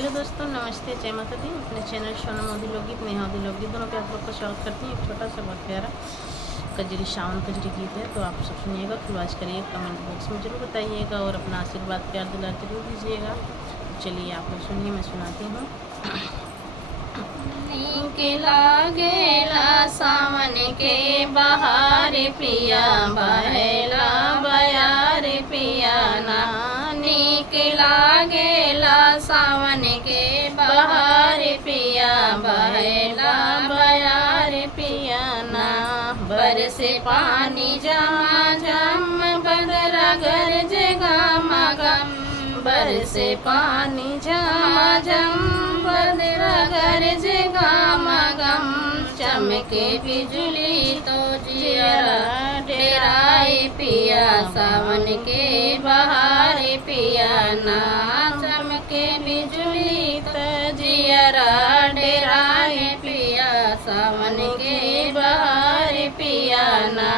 Hello दोस्तों, नमस्ते, जय माता दी। अपने चैनल सोनम मोदी लोकगीत, नेहा मोदी लोकगीत दोनों पे आप लोग का स्वागत करती हैं। एक छोटा सा बहुत प्यारा कजरी सावन कजरी गीत है, तो आप सब सुनिएगा, फिर वॉच करिए, कमेंट बॉक्स में जरूर बताइएगा और अपना आशीर्वाद प्यार दुलार जरूर दीजिएगा। तो चलिए आप लोग सुनिए, मैं सुनाती हूँ। लागेला सावन के बहार पिया बहेला बयार पिया ना, नीक लागेला सावन के बहार पिया बहेला बयार पिया ना। बरसे पानी जमा जम बदरा गरजे गामा गम, बरसे पानी जमा जम बदरा गरजे गामा गम। चमके बिजली तो जियरा डेराए पिया सावन के बहार पिया ना। चमके बिजली तो जियरा डेराए पिया सावन के बहार पिया ना।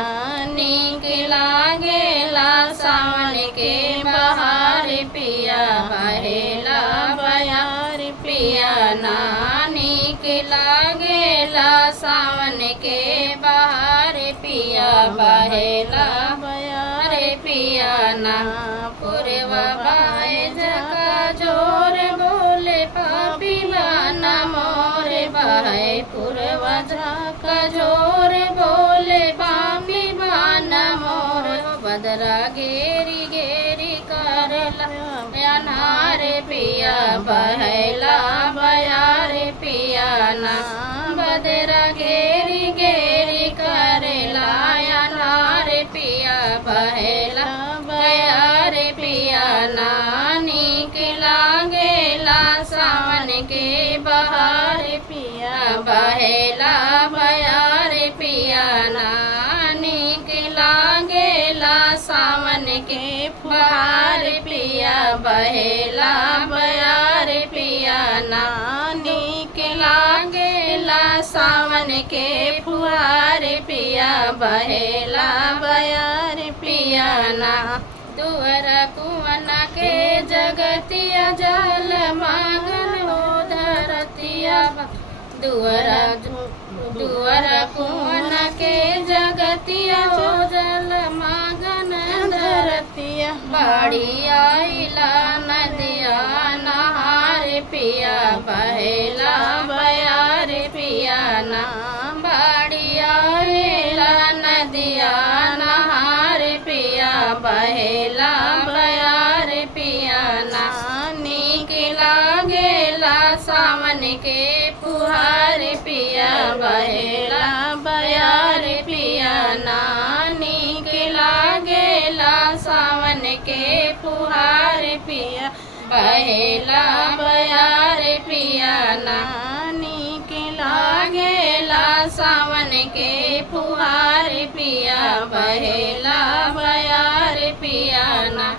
नीक लागेला सावन के बहार पिया बहेला बयार पिया ना। नीक लागेला सावन के बहार पिया बहेला बयार पिया ना। पुरवा बाए जका जोर बोले पापी बाना मोर बाए, पुरवा जका जोर बोले पापी बाना मोर। बदरा गेरी गेरी करला अनार पिया बहेला बयार पिया ना। बदरा गेरी गेरी करेला अनार पिया बहेला बयार पिया ना। नीक लागेला सावन के बहार पिया बहेला बयार पिया ना। नीक लागेला सावन के बहार पिया बहेला बयार पिया ना। नीक लागेला सावन के फुहार पिया बहेला बयार पिया ना। दुअरा कुआना के जगतिया जल मांगन हो धरतिया, दुअरा दुअरा कुआना के जगतिया हो जल मांगन धरतिया। बाड़ी आइला नदिया नहार पिया बहेला बयार पिया ना। बाड़ी आइला नदिया नहार पिया बहेला बयार पिया ना। नीक लागेला सावन के फुहार पिया बहेला बयार पिया ना। नीक लागेला सावन के फुहार पिया बहेला बयार पिया ना। नीक लागेला सावन के फुहार पिया बहेला बयार पिया ना।